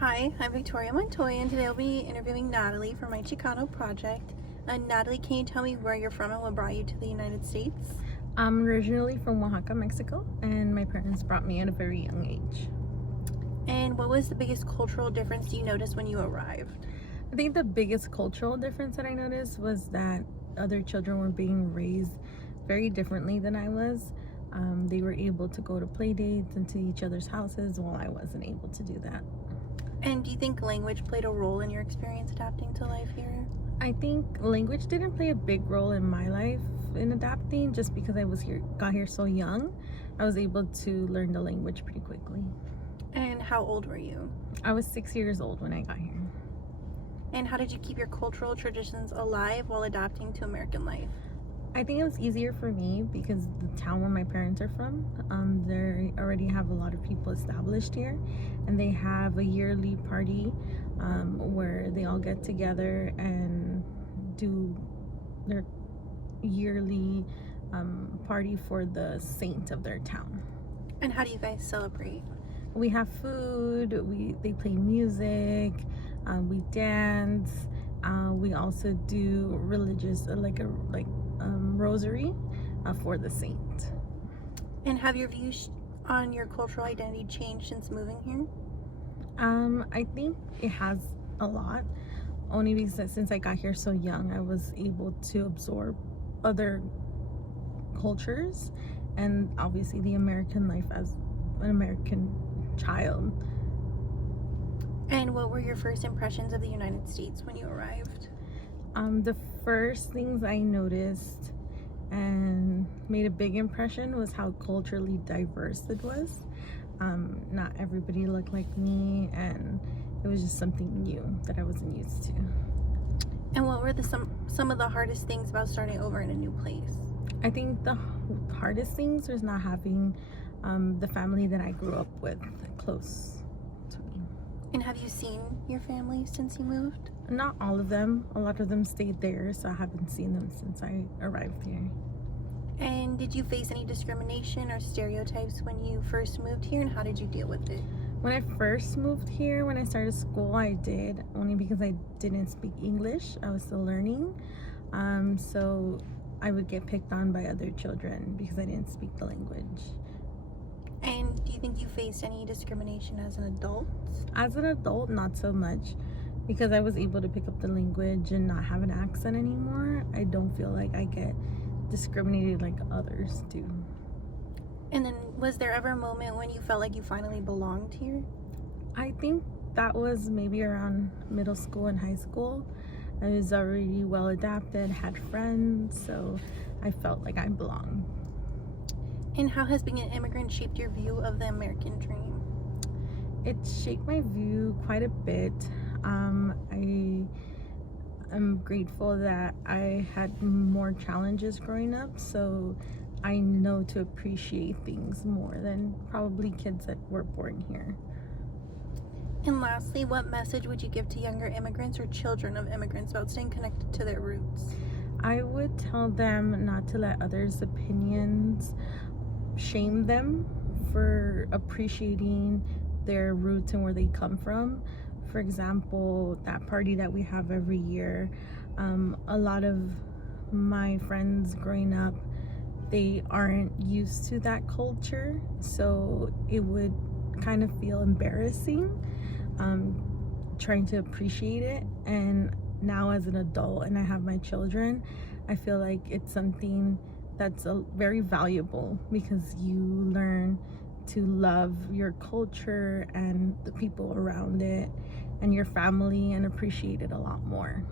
Hi, I'm Victoria Montoya, and today I'll be interviewing Natalie for my Chicano Project. Natalie, can you tell me where you're from and what brought you to the United States? I'm originally from Oaxaca, Mexico, and my parents brought me at a very young age. And what was the biggest cultural difference you noticed when you arrived? I think the biggest cultural difference that I noticed was that other children were being raised very differently than I was. They were able to go to play dates and to each other's houses while I wasn't able to do that. And do you think language played a role in your experience adapting to life here? I think language didn't play a big role in my life in adapting just because got here so young. I was able to learn the language pretty quickly. And how old were you? I was 6 years old when I got here. And how did you keep your cultural traditions alive while adapting to American life? I think it was easier for me because the town where my parents are from, they already have a lot of people established here, and they have a yearly party where they all get together and do their yearly party for the saint of their town. And how do you guys celebrate? We have food, they play music, we dance, we also do religious rosary for the saint. And have your views on your cultural identity changed since moving here? I think it has a lot, only because since I got here so young, I was able to absorb other cultures and obviously the American life as an American child. And what were your first impressions of the United States when you arrived? The first things I noticed and made a big impression was how culturally diverse it was. Not everybody looked like me, and it was just something new that I wasn't used to. And what were some of the hardest things about starting over in a new place? I think the hardest things was not having the family that I grew up with close to me. And have you seen your family since you moved? Not all of them. A lot of them stayed there, so I haven't seen them since I arrived here. And did you face any discrimination or stereotypes when you first moved here, and how did you deal with it? When I first moved here, when I started school, I did, only because I didn't speak English. I was still learning. So I would get picked on by other children because I didn't speak the language. And do you think you faced any discrimination as an adult? As an adult, not so much, because I was able to pick up the language and not have an accent anymore. I don't feel like I get discriminated like others do. And then was there ever a moment when you felt like you finally belonged here? I think that was maybe around middle school and high school. I was already well adapted, had friends, so I felt like I belonged. And how has being an immigrant shaped your view of the American dream? It shaped my view quite a bit. I'm grateful that I had more challenges growing up, so I know to appreciate things more than probably kids that were born here. And lastly, what message would you give to younger immigrants or children of immigrants about staying connected to their roots? I would tell them not to let others' opinions shame them for appreciating their roots and where they come from. For example, that party that we have every year, a lot of my friends growing up, they aren't used to that culture, so it would kind of feel embarrassing trying to appreciate it. And now as an adult and I have my children, I feel like it's something that's very valuable because you learn to love your culture and the people around it and your family and appreciate it a lot more.